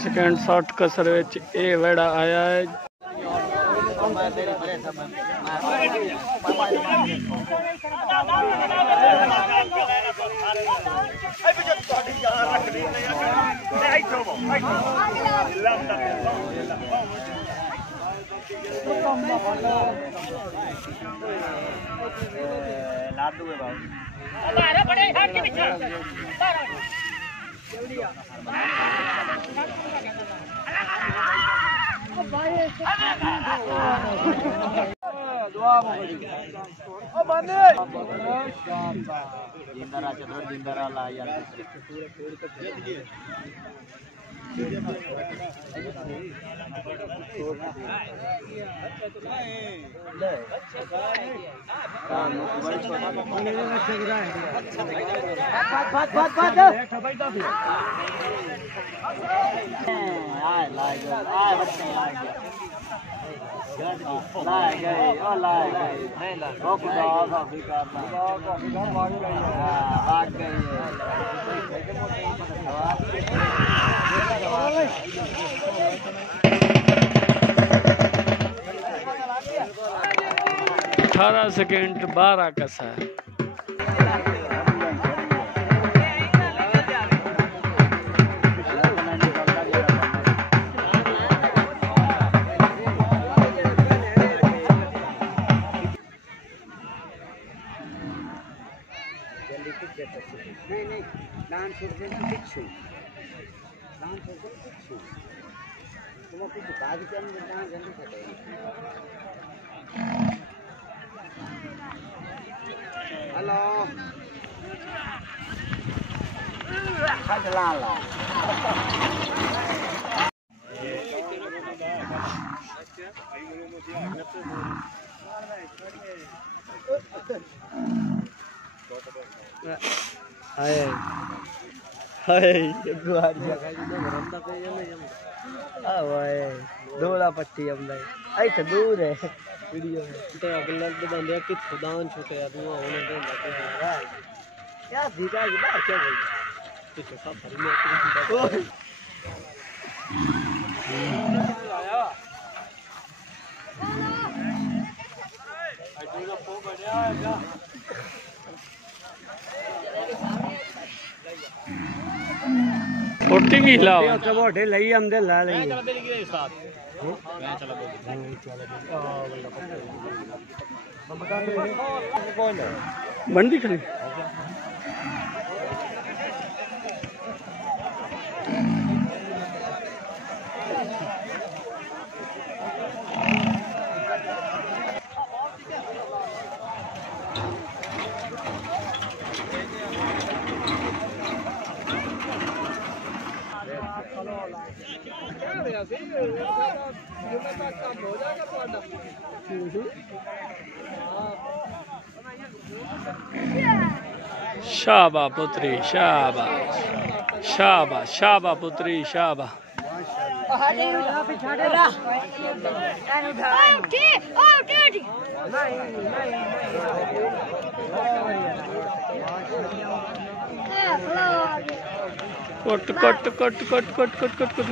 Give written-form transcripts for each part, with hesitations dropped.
Second 60 कसर विच ये वेड़ा आया है। अठारह सेकंड 12 कसा है। नहीं डांस छोड़ देना पिछू डांस छोड़ देना पिछू तुम पिछू काज के अंदर डांस जल्दी करते हेलो चला ला हाय हाय गुआरिया का जो रंदा पे ये ओए दोला पट्टी हमदा आई तो दूर है वीडियो में तो अगला बंदे कि खुदान छुटे तू होने दे यार क्या सीधा की बात क्या बोल तू तो सब भर में आया आई तो पो बढ़िया है क्या छोटी भी हिलाओ तो बोटे लई हम दे ला लेंगे चला दे के साथ मैं चला बोल बंदी खड़ी शाबा पुत्री शाबा शाबा शाबा पुत्री शाबा cut cut cut cut cut cut cut cut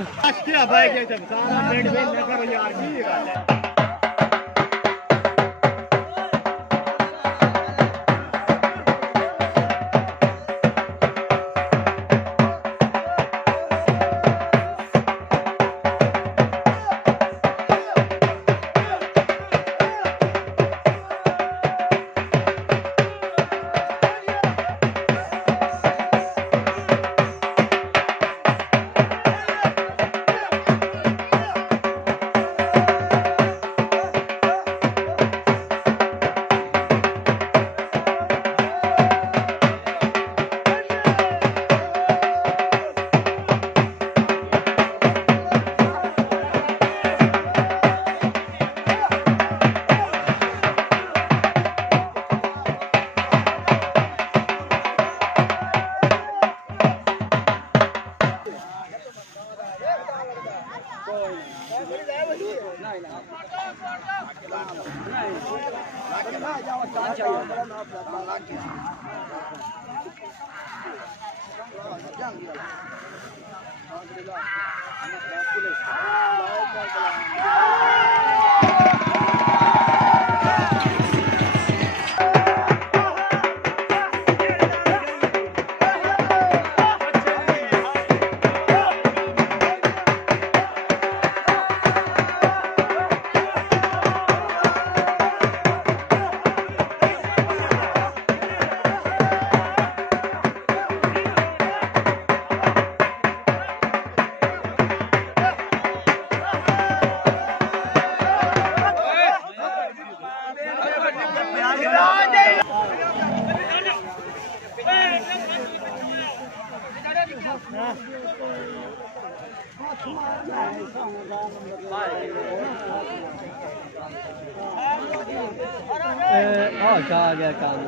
आ गया काम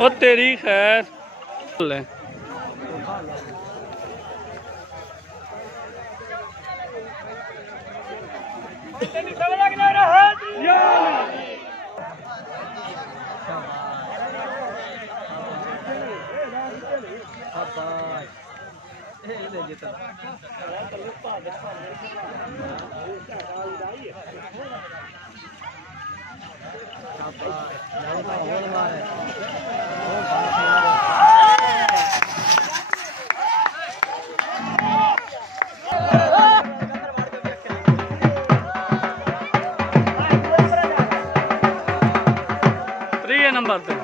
ओ तेरी खैर नंबर पे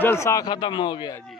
जलसा खत्म हो गया जी।